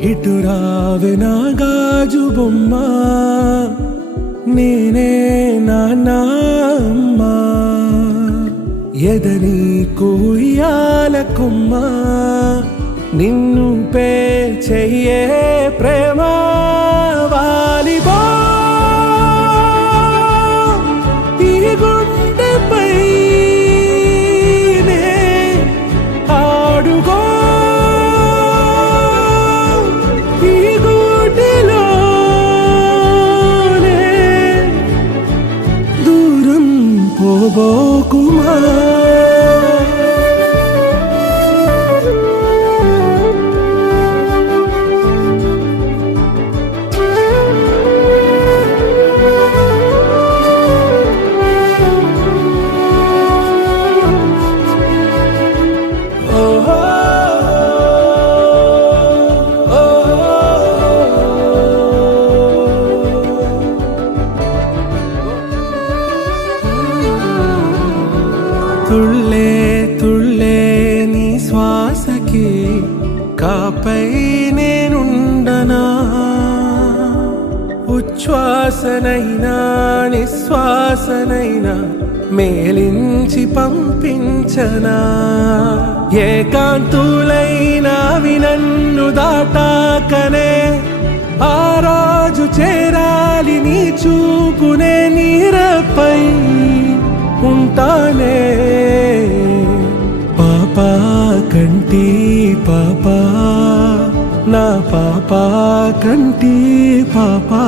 ఇటు రావే నా గాజు బొమ్మ, నేనే నాన్నమ్మ. ఎదని కుయ్యాల కొమ్మ, నిన్ను పే చెయ్యే ప్రేమ వాలిబా. ఈ గుండెపై నే ఆడుగో, ఈ గుడిలోనే దూరం పోబోకుమా. తుళ్ళే తుళ్ళే నీ శ్వాసకి కాపై నేనుండనా, ఉచ్ఛ్వాసనైనా నిశ్వాసనైనా మేలించి పంపించనా. ఏకాంతులైనా నన్ను దాటాకనే ఆ రోజు చేరాలి నీ చూపునే నీరపై ఉంటానే. పాపా కంటి పాపా, నా పాపా కంటి పాపా.